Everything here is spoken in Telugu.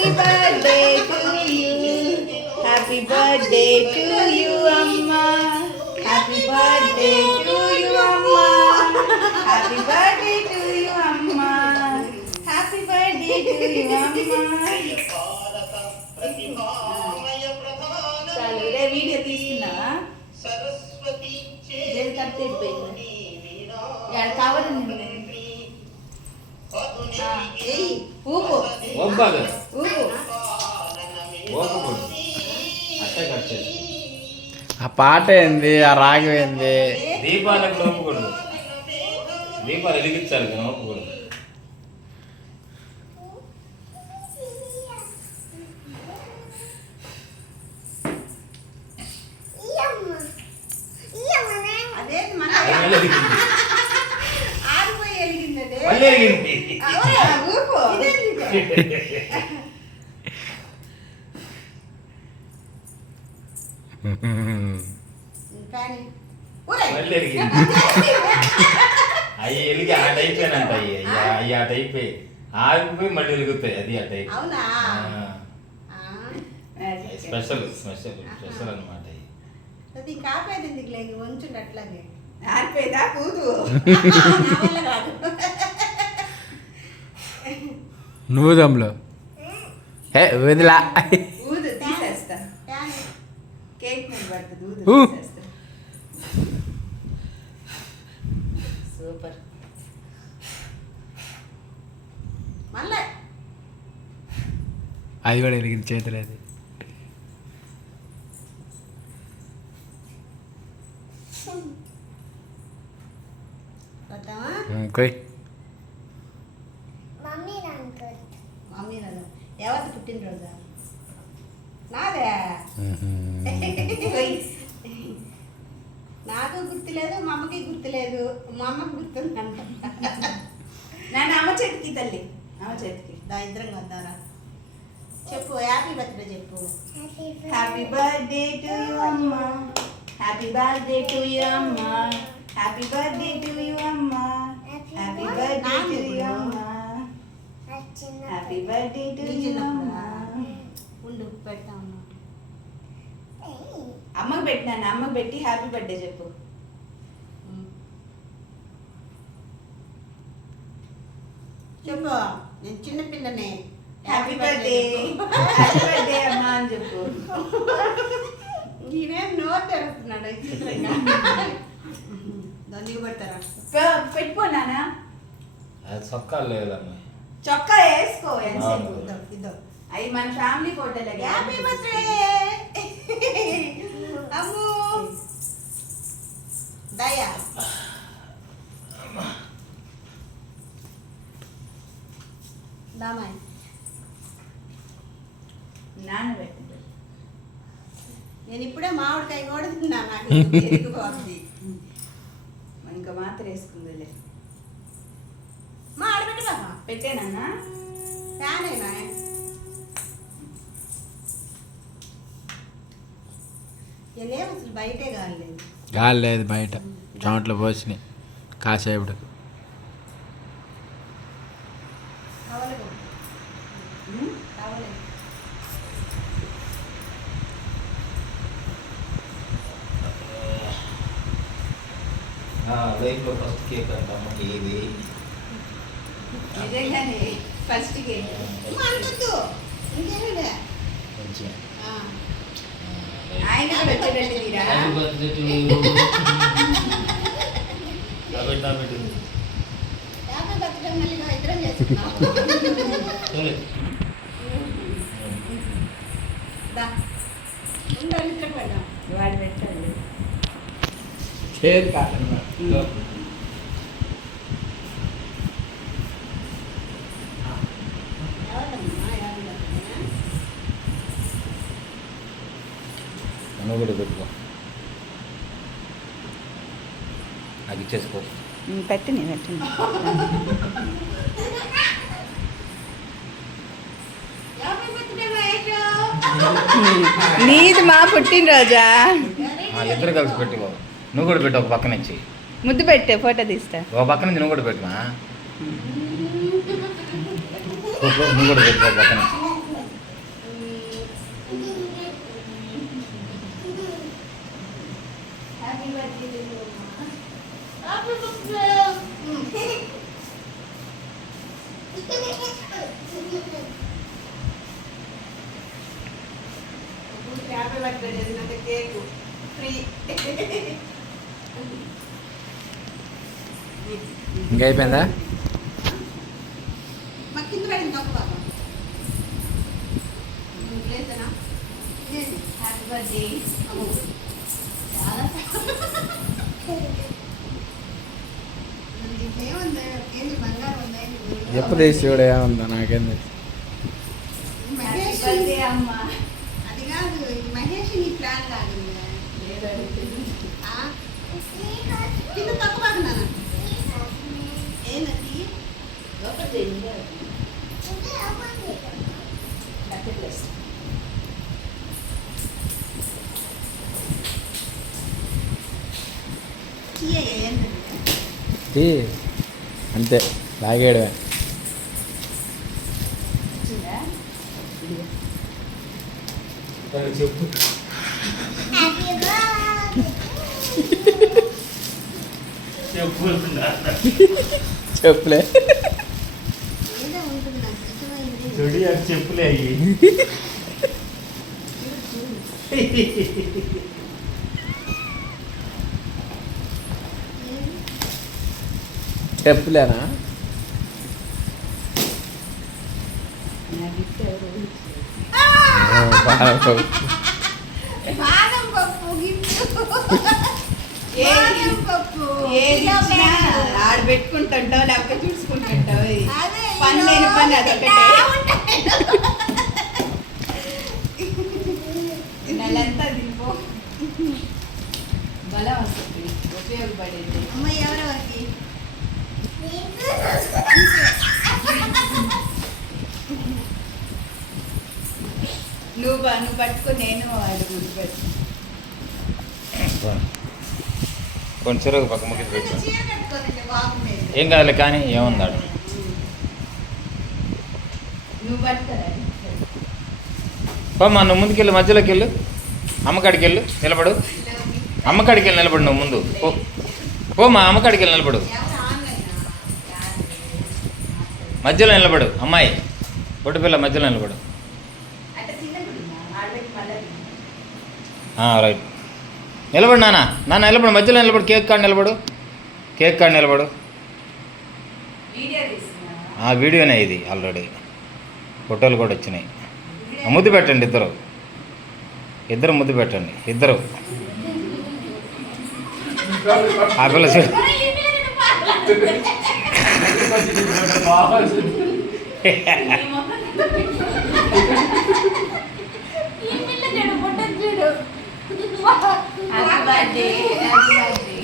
Happy birthday to you, happy birthday to you అమ్మా, హ్యాపీ బర్త్డే టు యూ అమ్మా, హ్యాపీ బర్త్డే టు యూ అమ్మా, హ్యాపీ బర్త్డే టు యూ అమ్మా. చాలు రే వీడియో తీసుకున్నావా? కట్టెడిపోయింది కవర్ ఉంది. ఊపు ఊపు ఆ పాట ఏంది, ఆ రాగం ఏంది? దీపాలకు నోపకూడదు, దీపాలు వెలిగించాలి కానీ నోపకూడదు. అవి వెలిగి ఆ టైపేనంట, అవి ఆ టైపే ఆగిపోయి మళ్ళీ వెలుగుతాయి. అది ఆ టైప్ స్పెషల్ స్పెషల్ స్పెషల్ అనమాట. ఆరిపోయిందా కూతు నువ్వు దమ్లో వదిలా ఊదు తీసేస్తా, కేక్ మీద పడుతుంది, ఊదు తీసేస్తా. సూపర్. మళ్ళీ అది కూడా వెలిగింది చేతులు. అది కొయ్ మమ్మీ నన్ను ఎవరి పుట్టినరోజా? నాదే. నాకు గుర్తులేదు, మా అమ్మకి గుర్తులేదు, మా అమ్మకి గుర్తుందంట. నన్ను అమ్మ చేతికి తల్లి, అమ్మ చేతికి ఇద్దరం వద్దారా. చెప్పు హ్యాపీ బర్త్డే చెప్పు. హ్యాపీ బర్త్డే టు యూ అమ్మా, హ్యాపీ బర్త్డే టు యూ అమ్మా, హ్యాపీ బర్త్డే టు యూ అమ్మా, హ్యాపీ బర్త్డే టు యూ అమ్మా, హ్యాపీ బర్త్డే టు యూ అమ్మా. ఉండు పెట్టాము, అమ్మకి పెట్టినాను, అమ్మకి పెట్టి హ్యాపీ బర్త్డే చెప్పు. చెప్పు నేను చిన్నపిల్లనే. హ్యాపీ బర్త్డే, హ్యాపీ బర్త్డే అమ్మా అని చెప్పు. నేనేం నోట్ తెరుస్తున్నాడు దాన్ని పెడతారా? పెట్టుకోనానా చొక్కా లేదమ్మా, చొక్కా వేసుకో. ఇద్దాం అవి మన ఫ్యామిలీ ఫోటోలే. హ్యాపీ బర్త్డే అమ్ము దయా. దామాయ్ నానబెట్టి నేను ఇప్పుడే మామిడికాయ కూడా తిన్నా, నాకు పెరిగిపోతుంది. ఇంకా మాత్రం వేసుకుందిలే. మా ఆడబెట్టి బాబా పెట్టేనన్నా ఫ్యానేనా? ఏమో అసలు బయటే గాలేదు, గాలి లేదు బయట, చెమట్లో పోసినాయి కాసేపటికి. లైఫ్లో ఫస్ట్ కేక్ అంట అమ్మకి ఇది. నిజంగానే ఫస్ట్ కేక్ ఆయన కూడా వచ్చేటట్టు తీరా. వాడు పెట్టండి చేదు కాదు. నువ్వు కూడా పెట్టుకో, అది ఇచ్చేసుకో. పెట్టిని పెట్టిని. నీది మా పుట్టినరోజా? ఇద్దరు కలిసి పెట్టుకో. నువ్వు కూడా పెట్టు, ఒక పక్క నుంచి ముద్దు పెట్టే ఫోటో తీస్తా. ఒక పక్క నుంచి నువ్వు కూడా పెట్టుమా, నువ్వు కూడా పెట్టుకో పక్క నుంచి. బర్త్డే చేసినంత కేక్ ఫ్రీ. ఇంకా అయిపోయిందా? మా కింద పడింది ఒక బాబా లేదనా హ్యాపీ బర్త్డే. చాలా ఏముంది ఏంది బంగారం ఉందా ఎప్పుడు తీసి చూడ ఏముందా నాకేంది. మహేష్ అమ్మ అది కాదు మహేష్ నీ ప్లాన్ కాదు కింద తక్కువ నాన్న ఏంటది తీ అంతే లాగేయడమే. చెప్పు చెప్పు చెప్పులే ఏదో ఉంటుంది నాకు ఇష్టమైంది చూడి అది చెప్పులే అయ్యి. చెప్పులేనా? బాదం పప్పు గిఫ్ట్ బాదం పప్పు ఆడ పెట్టుకుంటుంటావు లేకపోతే చూసుకుంటుంటావు పని లేని పని అదొకటే నెలంతా దింపో బలం వస్తుంది ఉపయోగపడేది అమ్మ ఎవరెవరికి నువ్వు పట్టుకో నేను వాడు ముందు పెట్టు కొంచెం పక్క ముగ్గు పెట్టు. చీర కట్టుకోనండి బాగుండేది ఏం కాదులే కానీ ఏముందాడు. నువ్వు పట్టుకోరా పోమ్మా నువ్వు ముందుకెళ్ళు, మధ్యలోకి వెళ్ళు, అమ్మకాడికి వెళ్ళు, నిలబడు. అమ్మకాడికి వెళ్ళి నిలబడు, నువ్వు ముందు పో. పోమ్మా అమ్మకాడికి వెళ్ళి నిలబడు, ఎవరు ఆన్లైన్ మధ్యలో నిలబడు. అమ్మాయి పొట్టు పిల్ల మధ్యలో నిలబడు. అంటే చిన్నప్పుడు ఆడబెట్టి మళ్ళీ రైట్ నిలబడు నాన్న, నాన్న నిలబడు, మధ్యలో నిలబడు. కేక్ కాడ నిలబడు, కేక్ కాడ నిలబడు. వీడియో తీస్తున్నా వీడియోనే ఇది ఆల్రెడీ, ఫోటోలు కూడా వచ్చినాయి. ముద్దు పెట్టండి ఇద్దరు ముద్దు పెట్టండి ఇద్దరు. ఆ పిల్ల హ్యాపీ బర్త్డే హ్యాపీ బర్త్డే